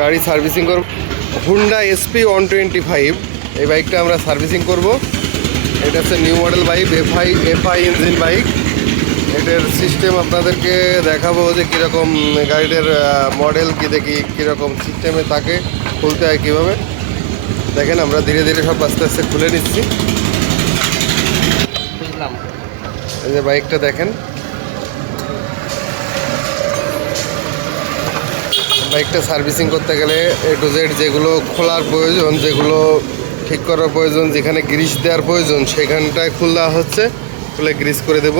গাড়ি সার্ভিসিং করব। Honda SP one twenty five এই বাইকটা আমরা সার্ভিসিং করব। এটা হচ্ছে new model bike FI FI engine bike. এটার সিস্টেম আপনাদেরকে দেখাবো যে কীরকম গাড়িটার মডেল কী দেখি, কীরকম সিস্টেমে থাকে, খুলতে হয় কীভাবে। দেখেন, আমরা ধীরে ধীরে সব আস্তে আস্তে খুলে নিচ্ছি। এই যে বাইকটা দেখেন। বাইকটা সার্ভিসিং করতে গেলে এ টু জেড যেগুলো খোলার প্রয়োজন, যেগুলো ঠিক করার প্রয়োজন, যেখানে গ্রিস দেওয়ার প্রয়োজন, সেখানটায় খোলা হচ্ছে খুলে গ্রিস করে দেব।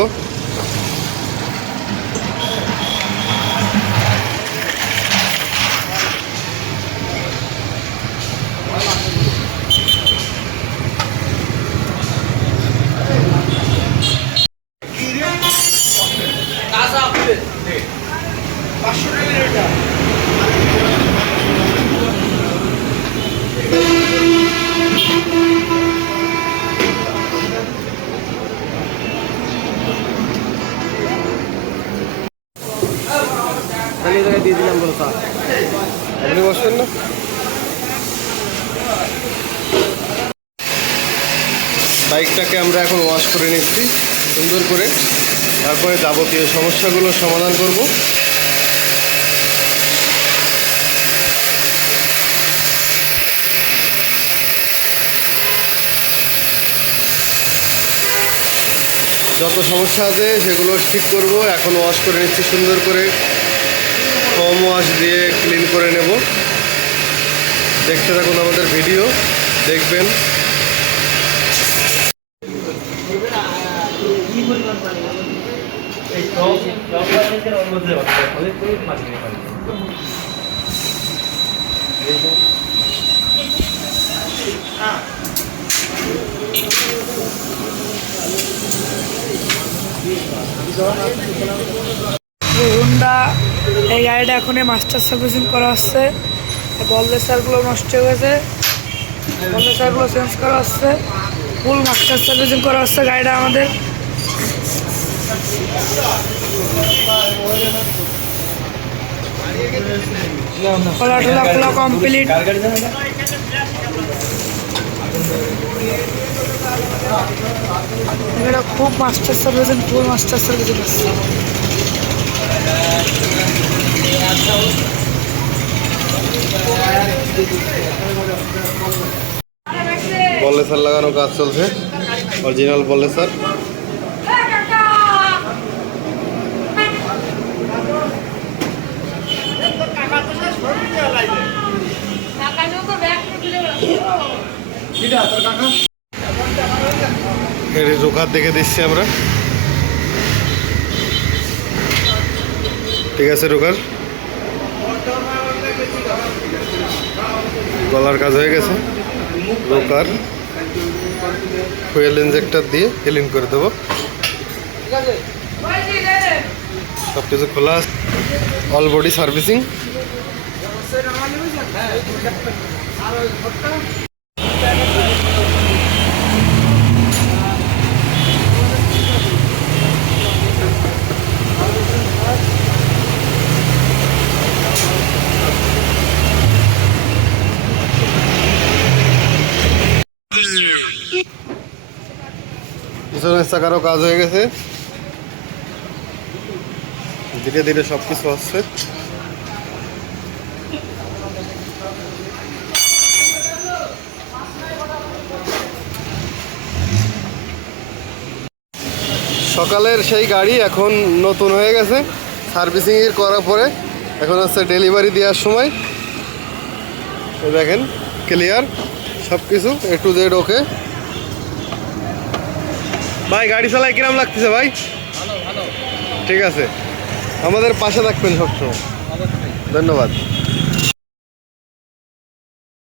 দিয়ে দিলাম বলো আপনি বসবেন না? বাইকটাকে আমরা এখন ওয়াশ করে নিচ্ছি, সুন্দর করে। তারপরে যাবতীয় সমস্যাগুলো সমাধান করব। যত সমস্যা আছে সেগুলো ঠিক করব, এখন ওয়াশ করে নিচ্ছি সুন্দর করে। ফোম ওয়াশ দিয়ে ক্লিন করে নেব। দেখতে থাকুন আমাদের ভিডিও দেখবেন। হুন্ডা এই গাড়িটা এখনই মাস্টার সার্ভিসিং করা হচ্ছে। বললেসারগুলো নষ্ট হয়ে গেছে। বললেসারগুলো চেঞ্জ করা হচ্ছে। ফুল মাস্টার সার্ভিসিং করা হচ্ছে গাড়িটা আমাদের। কমপ্লিট খুব master servicing full master servicing বলেসার লাগানো কাজ চলছে। অরিজিনাল বলেসার রোকার দেখে দিচ্ছি আমরা। ঠিক আছে রোকার গলার কাজ হয়ে গেছে। রোকার ফুয়েল ইঞ্জেক্টর দিয়ে ক্লিন করে দেবো। সব কিছু খোলা অল বডি সার্ভিসিং পিছনের চাকারও কাজ হয়ে গেছে। ধীরে ধীরে সব কিছু হচ্ছে সকালের সেই গাড়ি এখন নতুন হয়ে গেছে। সার্ভিসিং এর করার পরে এখন হচ্ছে ডেলিভারি দেওয়ার সময়। দেখেন, ক্লিয়ার সব কিছু এ টু জেড ওকে। ভাই গাড়ি চালায় কিরাম লাগতেছে ভাই? ঠিক আছে। আমাদের পাশে থাকবেন সবসময়। ধন্যবাদ।